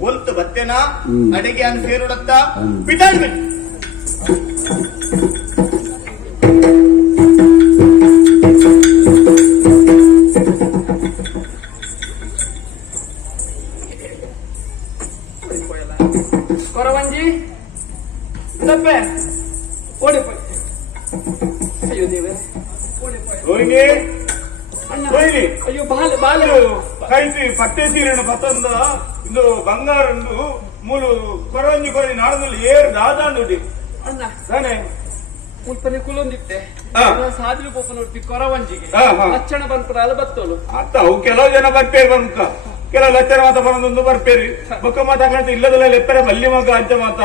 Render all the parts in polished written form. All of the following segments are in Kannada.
ಒಲ್ತು ಬತ್ತೇನ ಅಡಿಗೆ ಅನ್ನು ಸೇರುಡತ್ತ ಬಿಟ್ಟಾಡ್ಬೇಕು. ಕೊರವಂಜಿ ತಪ್ಪೆ ಓಡಿಪೋಯ್. ಅಯ್ಯೋ ದೇವರೇ, ರೋಹಿಣಿ ರೋಹಿಣಿ ಅಯ್ಯೋ ಬಾಲೆ ಬಾಲೆ ಕೈಸಿ ಪಟ್ಟೆ ಸೀರೆಯನ್ನು ಪತ್ತಂದ ಇದು ಬಂಗಾರಂಡು ಮೂಲು ಕೊರವಂಜಿ ಕೊರವಿ ನಾಡದಲ್ಲಿ ಏರು ದಾದಾಂಡುಡಿ ಅಣ್ಣ ತಾನೆ ಮುಲ್ಪನೆ ಕುಲೊಂದಿತ್ತೆ ಸಾದಿಲು ಪೋಪ ನೋಡ್ತಿ ಕೊರವಂಜಿಗೆ ಲಕ್ಷಣ ಬಂದ್ಪುರ ಅಲ್ಲ ಬತ್ತೋಲು ಅತ್ತ ಅವು ಕೆಲವು ಜನ ಬರ್ಪೇರಿ ಬಂಕ ಕೆಲವು ಲಕ್ಷಣ ಮಾತ ಬರೋದೊಂದು ಬರ್ಪೇರಿ ಬೊಕ್ಕ ಮಾತ ಕಾಣ್ತ ಇಲ್ಲದಲ್ಲ ಲೆಪ್ಪರೆ ಬಲ್ಲಿ ಮಗ ಅಂಚ ಮಾತ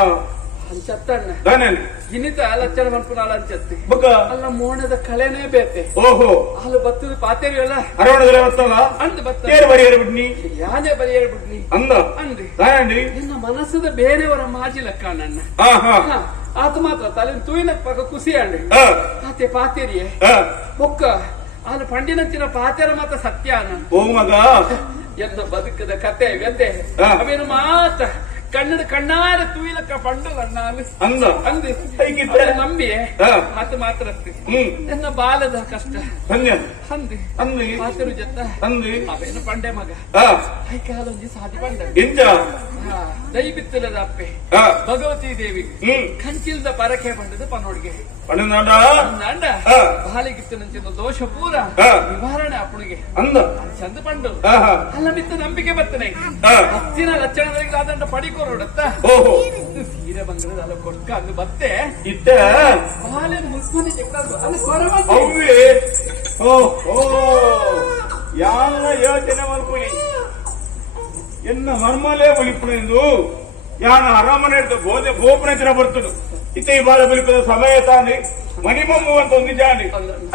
ಅಂಚತ್ತಣ್ಣ ತಾನೆ ಗಿನಿತ ಲಕ್ಷಣ ಬಂದ್ಪುರ ಅಲ್ಲ ಅಂಚತ್ತಿ ಬೊಕ್ಕ ಅಲ್ಲ ಮೋಣದ ಕಳೆನೇ ಬೇತೆ. ಓಹೋ ಅಲ್ಲಿ ಬತ್ತದ ಪಾತೇರಿ ಅಲ್ಲ ಅರವಣದಲ್ಲಿ ಬರ್ತಲ್ಲ ಅಂದ್ ಬತ್ತ ಏರು ಬರಿಯರು ಬಿಡ್ನಿ ಯಾನೇ ಬರಿಯೇಳ್ಬಿಡ್ನಿ ಅಂದ ಅಂದ್ರಿ ತಾನಂಡಿ ನಿನ್ನ ಮನಸ್ಸದ ಬೇರೆಯವರ ಮಾಜಿ ಲೆಕ್ಕ ನನ್ನ ಆತ ಮಾತ್ರ ತಲೆ ತೂಯಿನ ಪಕ್ಕ ಖುಷಿ ಅಂಡಿ ಆತೆ ಪಾತೇರಿಯೇ ಬೊಕ್ಕ ಅಲ್ಲಿ ಪಂಡಿನಂಚಿನ ಪಾತೇರ ಮಾತ್ರ ಸತ್ಯ ಅನ್ನ ಓ ಮಗ ಎಂದ ಬದುಕದ ಕತೆ ವ್ಯತೆ ಅವೇನು ಮಾತ ಕಣ್ಣದ ಕಣ್ಣಾರ ತೂಯಿಲಕ್ಕ ಪಂಡಲಣ್ಣ ಅಂದ ಅಂದಿ ನಂಬಿ ಆತ ಮಾತ್ರ ಎನ್ನ ಬಾಲದ ಕಷ್ಟ ಅಂದಿ ಅಂದಿ ಪಾತರು ಜತ್ತ ಅಂದಿ ಅವೇನು ಪಂಡೆ ಮಗ ಐ ಕಾಲೊಂಜಿ ಸಾಧಿ ಪಂಡ ಇಂಜ ದೈ ಬಿತ್ತಲದ ಅಪ್ಪೆ ಭಗವತಿ ದೇವಿ ಕಂಚಿಲ್ದ ಪರಕೆ ಪಂಡದ ಪನೋಡ್ಗೆ ನಂಡ ಬಾಲಿಗಿತ್ತು ನಂಚಿನ ದೋಷ ಪೂರ ನಿವಾರಣೆ ಅಪ್ಪನಿಗೆ ಅಂದ ಚಂದ ಪಂಡು ಅಲ್ಲ ಮಿತ್ತ ನಂಬಿಕೆ ಬರ್ತನೆ ಹತ್ತಿನ ಲಕ್ಷಣಗಳಿಗೆ ಆದಂಡ ಪಡಿಕೋರೊಡತ್ತ ಸೀರೆ ಬಂಗರದ ಅಲ್ಲ ಕೊಡ್ಕ ಅಂದು ಬತ್ತೆ ಇತ್ತ ಬಾಲೆ ಮುಸ್ಮನೆ ಚೆಕ್ಕಾದ್ರು ಅಲ್ಲಿ ಕೊರವಂಜಿ ಅವ್ವೇ ಯಾನ ಯೋಚನೆ ಮಾಡ್ಕೊಳ್ಳಿ ಎನ್ನ ಮರ್ಮಲೇ ಬಲಿಪುಣೆಂದು ಯಾನ ಅರಮನೆ ಬೋಧೆ ಗೋಪುರ ಬರ್ತಡು ಇತ್ತ ಈ ಬಾಲ ಬಲಿಪದ ಸಮಯ ತಾನೆ ಮಣಿಮಮ್ಮು ಅಂತ ಒಂದು ಜಾನಿ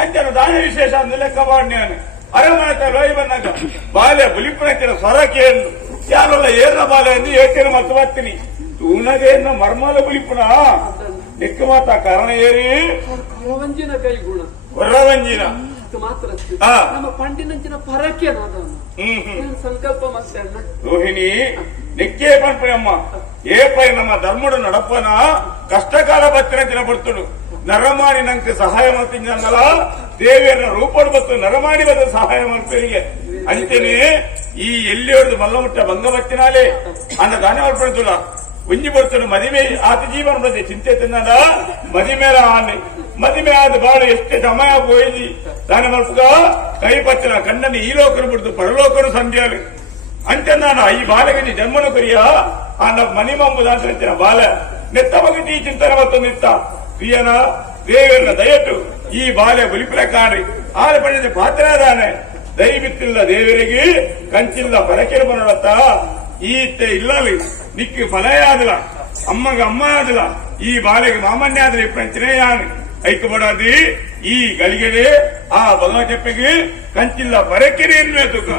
ಅಂಚನ ದಾನ ವಿಶೇಷ ಅಂತ ಲೆಕ್ಕ ಮಾಡ್ಯಾನೆ ಅರಮನೆ ಲೋಯಿ ಬಂದಾಗ ಬಾಲ್ಯ ಬಲಿಪುಣೆತ್ತಿನ ಸ್ವರ ಕೇಳು ಯಾರಲ್ಲ ಏರ್ನ ಬಾಲೆ ಎಂದು ಯೋಚನೆ ಮತ್ತು ಬರ್ತೀನಿ ತೂನಗೇನ ಮರ್ಮಲ ಬಲಿಪುಣ ಲೆಕ್ಕ ಮಾತ ಕಾರಣ ಏರಿ ಕೊರವಂಜಿನ ಕೈ ಗುಣ ಕೊರವಂಜಿನ ಮಾತ್ರ ನಮ್ಮ ಪಂಡಿನಂಚಿನ ಪರಕ್ಕೆ ಸಂಕಲ್ಪ ಮತ್ತೆ ರೋಹಿಣಿ ನೆಕ್ಕೆ ಪಂಪನಮ್ಮ ಏಪೈ ನಮ್ಮ ಧರ್ಮಡು ನಡಪನ ಕಷ್ಟಕಾಲ ಬತ್ತಿನ ಬರ್ತಡು ನರಮಾಡಿ ನಂಗೆ ಸಹಾಯ ಮಾಡ್ತೀನಲ್ಲ ದೇವಿಯರ ರೂಪಡು ಬತ್ತು ನರಮಾಡಿ ಬದ ಸಹಾಯ ಮಾಡ್ತೀರಿಗೆ ಅಂತೇನೆ ಈ ಎಲ್ಲಿ ಹೊಡೆದು ಮಲ್ಲಮುಟ್ಟ ಭಂಗ ಬತ್ತಿನಾಲೆ ಅನ್ನ ದಾನ ಮಾಡ್ಕೊಳ್ತಲ್ಲ ಒಂಜಿ ಬರ್ತಡು ಮದಿಮೆ ಆತ ಜೀವನ ಬಂದೆ ಚಿಂತೆ ತಿನ್ನದ ಮದಿಮೇಲ ಆನೆ ಮದಿಮೆ ಆದ ಬಾಳು ಎಷ್ಟೇ ಸಮಯ ಹೋಯ್ದಿ ದಾನ ಮಲ್ಪಗ ಕೈ ಪತ್ತಿನ ಕಣ್ಣನ್ನು ಈ ಲೋಕರು ಬಿಡ್ತು ಪರಲೋಕರು ಸಂಧ್ಯಾಲು ಅಂಚ ನಾನು ಈ ಬಾಲಗನಿ ಜನ್ಮನು ಕರಿಯ ಆ ಮನಿಮಂಬು ದಾಂತರ ಬಾಲ ನೆತ್ತ ಮಗಟಿ ಈ ಚಿಂತನೆ ಮತ್ತೊಂದು ನಿತ್ತ ಪ್ರಿಯನ ದೇವರನ್ನ ದಯಟ್ಟು ಈ ಬಾಲ್ಯ ಬಲಿಪುರ ಕಾಣಿ ಆದ ಪಂಡಿತ ಪಾತ್ರದಾನೆ ದಯವಿತ್ತಿಲ್ಲ ದೇವರಿಗೆ ಕಂಚಿಲ್ಲ ಪರಕೆರು ಬನ್ನಡತ್ತ ಈತೆ ಇಲ್ಲಲಿ ನಿಕ್ಕಿ ಫಲಯ ಆದಿಲ್ಲ ಅಮ್ಮಗ ಅಮ್ಮ ಆದಿಲ್ಲ ಈ ಬಾಲೆಗೆ ಮಾಮನ್ಯ ಆದ್ರೆ ಪ್ರಚನೆಯಾನೆ ಐಕ್ಯಪಡಾದಿ ಈ ಗಳಿಗೆಗೆ ಆ ಭಗವ ಕೆಪ್ಪೆಗೆ ಕಂಚಿಲ್ಲ ಪರಕೆರೆ ಎನ್ನುವ ತುಕ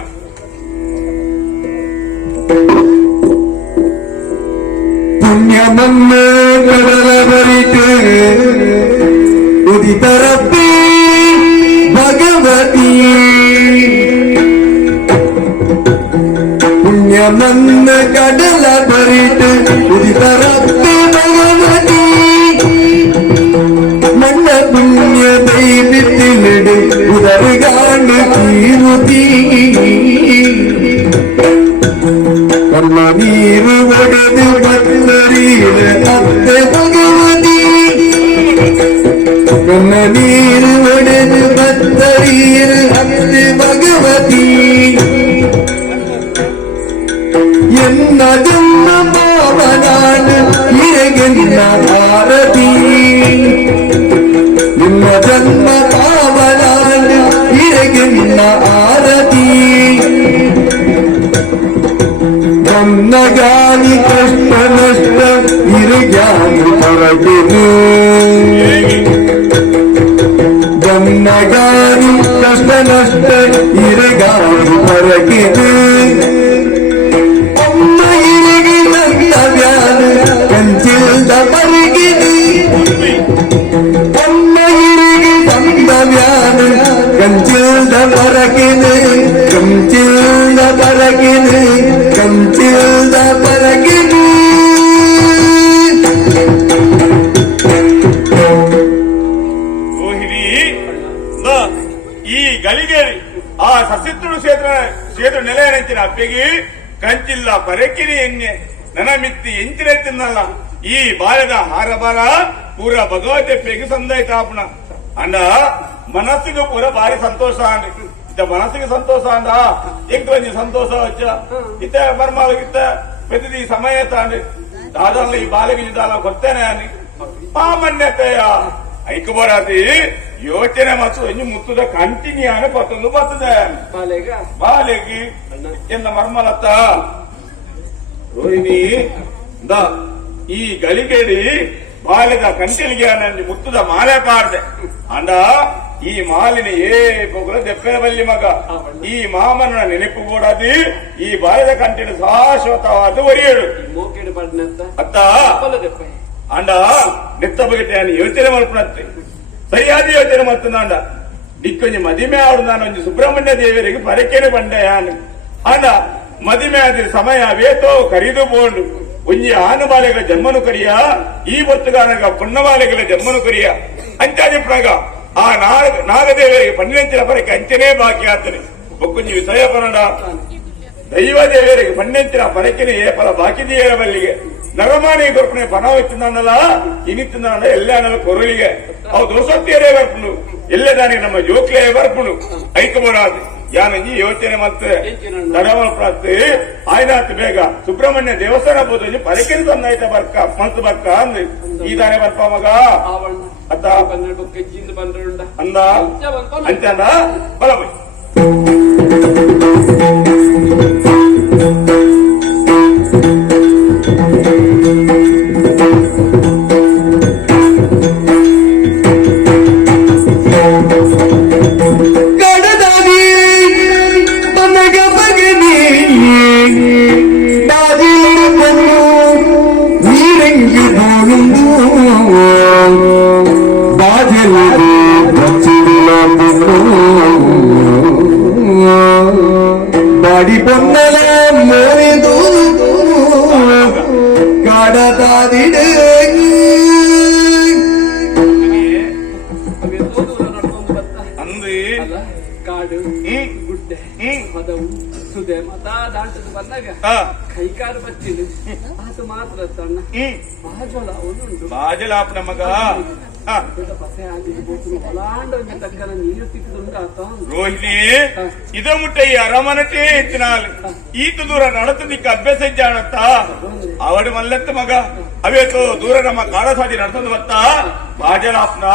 ಪುಣ್ಯ ನನ್ನ ಕಡಲ ಬರಿತು ಉದಿತರಪ್ಪಿ ಭಗವತಿ ಪುಣ್ಯ ನನ್ನ ಕಡಲ ಬರಿತು ಉದಿತರಪ್ಪಿ ಭಗವತಿ ನನ್ನ ಪುಣ್ಯ ದೈವಿತ್ತಿನಡೆ ಉದರಗಾಂಡ ಕೀರುತಿ ಕರ್ಮ ನೀರು ಒಡೆದು ಬಂದರೀರ ಅತ್ತೆ ಭಗವತಿ ಕರ್ಮ ನೀರು ಒಡೆದು ಬಂದರೀರ ಅತ್ತೆ ಭಗವತಿ ಎನ್ನ ಜನ್ಮ ಪಾವನಾನ ನಿನಗೆನ್ನ ಆರತಿ ನಿಮ್ಮ ಜನ್ಮ ಪಾವನಾನ ನಿನಗೆನ್ನ ಆರತಿ ಗನ್ನಗಾನಿ ಕಷ್ಟ ನಷ್ಟ ಇರುಗ್ಯಾನಿ ಹೊರಗಿದು ಗನ್ನಗಾನಿ ಕಷ್ಟ ನಷ್ಟ ಇರುಗಾನಿ ಹೊರಗಿದು ಅಮ್ಮ ಇರುಗಿ ನನ್ನ ವ್ಯಾನ ಕಂಚಿಲ್ದ ಬರಗಿದು ಅಮ್ಮ ಇರುಗಿ ನನ್ನ ವ್ಯಾನ ಕಂಚಿಲ್ದ ಬರಗಿದು ಕಂಚಿಲ್ದ ಬರಗಿದು ಕಂಚಿಲ್ದ ಪರಗಿನಿ ರೋಹಿಣಿ ಈ ಗಳಿಗೇರಿ ಆ ಸಸಿತ್ರುಳು ಕ್ಷೇತ್ರ ನೆಲೆಯಂಚಿನ ಅಪ್ಪೆಗೆ ಕಂಚಿಲ್ಲ ಪರಕಿರಿ ಎಣ್ಣೆ ನನ್ನ ಮಿತ್ತಿ ಎಂಚಿನೆತ್ತಿನಲ್ಲ ಈ ಬಾಲದ ಹಾರಬಾರ ಪೂರ ಭಗವತೆಪ್ಪೆಗೆ ಸಂದಾಯ್ತಾಪಣ ಅಂಡ ಮನಸ್ಸಿಗೂ ಪೂರ ಭಾರಿ ಸಂತೋಷ ಅಂಡ ಇತ್ತ ಮನಸ್ಸಿಗೆ ಸಂತೋಷ ಅಂಡ ಎಂಕೊಂಚ ಸಂತೋಷ వచ్చ ಇತ್ತ ಬರ್ಮಾಗಿತ್ತ ಪ್ರತಿ ಸಮಯ ತಾಂಡ దాదాపు ఈ బాలకి దాదాపు కొత్తనే అని పామన్యతయ ಐಕಬೋರಾತಿ ಯೋಚನೆ ಮತ್ತು ಎಂಜು ಮುತ್ತದ ಕಂಟಿನ್ಯೂ ಆನೆ ಪತ್ತೊಂದು ಬರ್ತದೆ ಬಾಲೆಗಿ ಎನ್ನ ಮರ್ಮಲತ್ತ ರೋಹಿಣಿ ಈ ಗಳಿಗೇಡಿ ಬಾಲೆದ ಕಂಟಿಲಿಗೆ ನನ್ನ ಮುತ್ತದ ಮಾಲೆ ಪಾರ್ದೆ ಅಂಡ ಈ ಮಾಲಿನ ಪೊಗಲ ದೆಪ್ಪೆನ ಬಲ್ಲಿ ಮಗ ಈ ಮಾಮನ ನೆನಪು ಕೂಡದಿ ಈ ಬಾಲೆದ ಕಂಟಿನ ಶಾಶ್ವತವಾದ ಒರಿಯಳು ಅತ್ತ ಅಂಡ ನೆತ್ತ ಬಗೆಟೆ అని ಯೋಚನೆ ಮಾಡ್ಕೊಳತ್ತೆ ಸರಿಯಾದ ಯೋಚನೆ ಮಾಡ್ತಾನ ದಿಕ್ಕೊಂಜಿ ಮದಿಮೆ ಆಡು ನಾನು ಒಂಜಿ ಸುಬ್ರಹ್ಮಣ್ಯ ದೇವರಿಗೆ ಪರಕೆನೆ ಬಂಡೆ ಅಂಡ ಮದಿಮೆ ಆದ ಸಮಯ ವೇತೋ ಕರಿದು ಬೋಂಡು ಒಂಜಿ ಆನುಬಾಲೆಗಳ ಜನ್ಮನು ಕರಿಯ ಈ ಬೊತ್ತುಗಾನಗ ಪುಣ್ಣಬಾಲೆಗಳ ಜನ್ಮನು ಕರಿಯ ಅಂಚಾದಿಪ್ರಾಗ ಆ ನಾಗದೇವರಿಗೆ ಪನ್ನೆಂಚಿನ ಪರಕೆ ಅಂಚನೆ ಬಾಕಿ ಆತನೆ ಒಕ್ಕೊಂಜಿ ವಿಷಯ ಪರಡ ದೈವ ದೇವರಿಗೆ ಪನ್ನೆಂಚಿನ ಪರಕೆನೆ ಏಪಲ ಬಾಕಿದೆಯರ ಬಲ್ಲಿಗೆ ನರಮಾನಿ ಕೊರ್ಪಣೆ ಪಣ ಇತ್ತಿಂದಲ್ಲ ಇನ್ನಿತ್ತಿಂದ ಎಲ್ಲ ಕೊರಳಿಗೆ ಅವು ದೋಸತ್ತಿಯರೇ ಬರ್ಪುಂಡು ಎಲ್ಲೇ ದಾನಿಗೆ ನಮ್ಮ ಜೋಕ್ಲೇ ಬರ್ಪುಂಡು ಐಕಬೋಡಾದು ಯಾನಂಜಿ ಯೋಚನೆ ಮತ್ತೆ ನಡವಳ ಪ್ರಾಪ್ತಿ ಆಯ್ನಾತ್ ಬೇಗ ಸುಬ್ರಹ್ಮಣ್ಯ ದೇವಸ್ಥಾನ ಬೋದು ಪರಕೆರೆ ತಂದಾಯ್ತ ಬರ್ಕ ಮನ್ಸು ಬರ್ಕ ಅಂದ್ ಈ ದಾನೆ ಬರ್ಪ ಮಗ ಅತ್ತ ಅಂದ ಅಂಚ ಅಂದ ಬಲ ಬೈ ಬಾಡಿ ಪೊನ್ನಲ ಮೋರಿದು ಕಾಡದಾದಿಡೆ ಅಂದು ಕಾಡು ಗುಡ್ಡೆ ಮದವು ಸುದೆ ಮತ ದಾಂಟದ ಬಂದಾಗ ಕೈಕಾಲು ಬಚ್ಚಿದೆ ಅದು ಮಾತ್ರ ತಣ್ಣ ಬಾಜಲ ಅವನುಂಟು ಬಾಜಲಾಪನ ಮಗ ಪಸೆ ಆಗಿ ಹೊಲಾಂಡ ತಕ್ಕನ ನೀರು ಸಿಕ್ಕುದುಂಟು ಆತ ರೋಹಿಣಿ ಇದ ಮುಟ್ಟ ಈ ಅರಮನಟೇ ಎತ್ತಿನಾಲ್ ಈತ ದೂರ ನಡತದಿಕ್ಕ ಅಭ್ಯಾಸ ಜಾಣತ್ತ ಅವಡು ಮಲ್ಲೆತ್ತ ಮಗ ಅವೇತು ದೂರ ನಮ್ಮ ಕಾಡಸಾದಿ ನಡ್ತಂದು ಬತ್ತ ಬಾಜಲಾಪ್ನ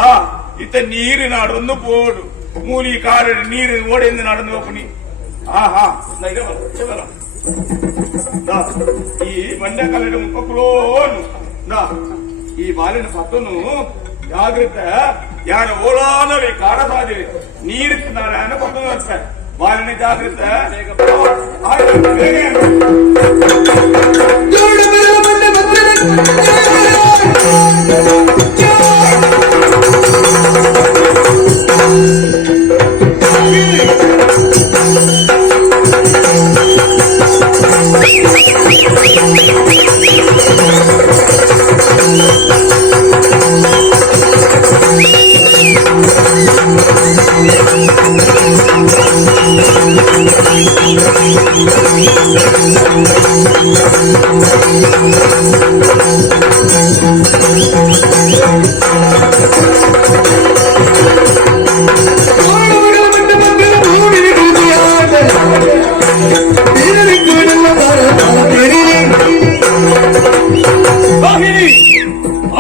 ಇತ್ತ ನೀರಿನ ಅಡೊಂದು ಬೋಡು ಮೂಲಿ ಕಾಡು ನೀರಿನ ಓಡೆಯಿಂದ ನಡೆದು ಹೋಗ್ನಿ ಈ ಮಂಡ್ಯ ಕಲ್ಲಡ ಮುಖಕ್ರೋನು ಈ ಬಾಲಿನ ಪತ್ತನು ಜಾಗೃತ ಯಾರ ಓಲಾನವೇ ಕಾಡಸಾದಿ ನೀರು ನಾರಾಯಣ ಪತ್ತನು ಬರ್ತಾರೆ ಬಾಲಿನ ಜಾಗೃತ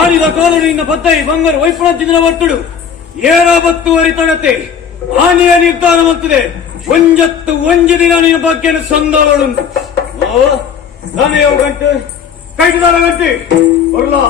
ಆನಿದ ಕಾಲನಿಂದ ಬದ್ದೈ ಬಂಗಾರ ವೈಪುಣಚಿನ ಒಟ್ಟುಡು ಏರಾಬತ್ತು ಅರಿತಣತೆ ಆನೆಯ ನಿರ್ಧಾರ ಮಾಡ್ತದೆ ಒಂಜತ್ತು ಒಂಜಿ ದಿನ ನಿನ್ನ ಬಗ್ಗೆ ಸಂದವಳುಂಟು ನಾನೇ ಗಂಟೆ ಕೈದಾರ ಗಂಟೆ ಬರ್ಲಾ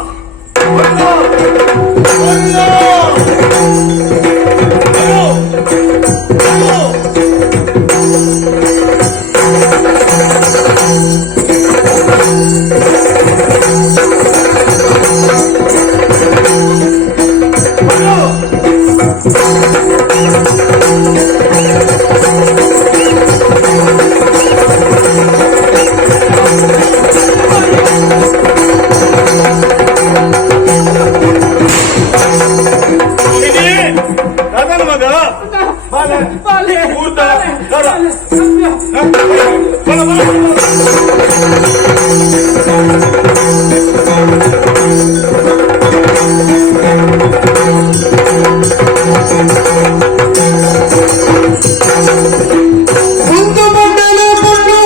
ಒಂದು ಮಂಡಲ ಮಣ್ಣು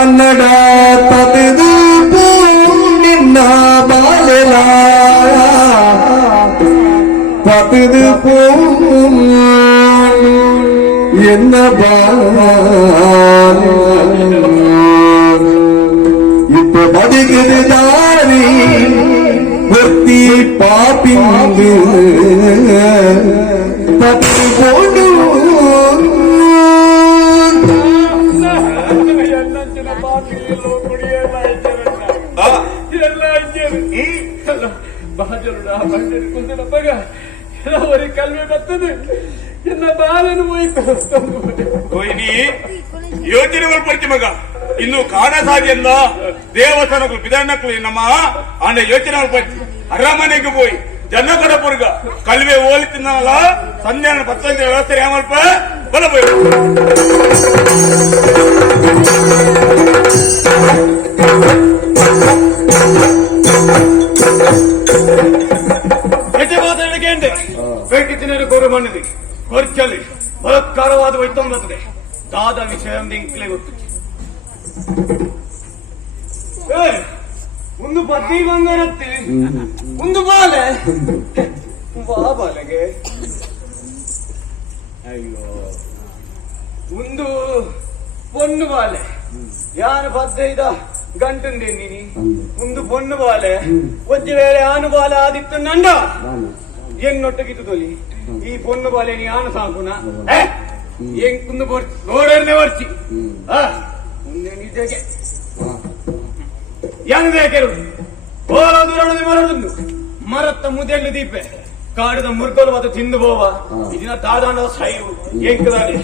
ಅನ್ನಡ ತತೆದು ನಿನ್ನ ಬಾಲೆಲ ತತೆದು ಎನ್ನ ಬಾಲ இப்ப படுகிறது தாரி ஒத்தி பாப்பிந்து தப்பு போடு ಎನ್ನಂಚಿನ ಪಾಪಿಯಲ್ಲೋ ಕುಡಿಯಲ್ಲ ಇದ್ದೇರಣ್ಣ ಎಲ್ಲ ಇದ್ದೇರು ಬಾಜರುಡ ಬಂಡರು ಕುಂದಿನ ಪಗ ಎಲ್ಲವರಿ ಕಲ್ವೆ ಬರ್ತದೆ ಇನ್ನ ಬಾಲನು ಹೋಯ್ತು ಕೊಯ್ನಿ ಯೋಚನೆಗಳು ಪಡಿಸಿ ಮಗ ಇನ್ನು ಕಾಣಸಾಗಿಲ್ಲ ದೇವಸ್ಥಾನಗಳು ಬಿದಣ್ಣಕ್ಕಳು ನಮ್ಮ ಆಂಡ ಯೋಚನೆಗಳು ಪಡಿಸಿ ಅರಮನೆಗೆ போய் ಜನ ಕಡಪುರ್ಗ ಕಲ್ವೆ ಓಲಿ ತಿನ್ನಲ್ಲ ಸಂಧ್ಯಾನ 10 ವ್ಯವಸ್ಥೆ ಯಾಮಲ್ಪ ಬಲ போய் ಪ್ರತಿಪಾದನೆಗೆ ಬೇಕಿತ್ತಿನ ಕೋರು ಮಣ್ಣಿದೆ ಕೊರ್ಚಲಿ ಬಲತ್ಕಾರವಾದ ವೈದ್ಯಂ ಬರ್ತದೆ ದಾದ ವಿಷಯ ಇಂಕ್ಲೇ ಗೊತ್ತು ಒಂದು ಪತಿ ಬಂಗಾರತ್ತೆ ಒಂದು ಬಾಲೆ ಬಾ ಬಾಲೆಗೆ ಅಯ್ಯೋ ಒಂದು ಪೊನ್ನು ಬಾಲೆ ಯಾನು 15 ಗಂಟುಂಡೆ ನೀನಿ ಒಂದು ಪೊನ್ನು ಬಾಲೆ ಒಂದು ವೇಳೆ ಆನು ಬಾಲೆ ಆದಿತ್ತು ನಂಡ ಹೆಣ್ಣೊಟ್ಟಿಗಿತ್ತು ತೊಲಿ ಈ ಪೊನ್ನು ಬಾಲೆ ನೀ ಆನು ಸಾಕುನ ಹೆಂಗ್ ಕುಂದು ಗೋಡನ್ನೇ ವರ್ಚಿ ಮುಂದೆ ನಿಜಗೆ ಯಾನದೇ ಕೆಲವು ಓಲ ದೂರದಲ್ಲಿ ಮರದಂದು ಮರತ್ತ ಮುದೆಲ್ಲು ದೀಪೆ ಕಾಡಿದ ಮುರ್ಗೋಲು ಮತ್ತು ತಿಂದು ಬೋವ ಇದನ್ನ ತಾದಾಂಡ ಸೈರು ಎಂಕದಾಡಿ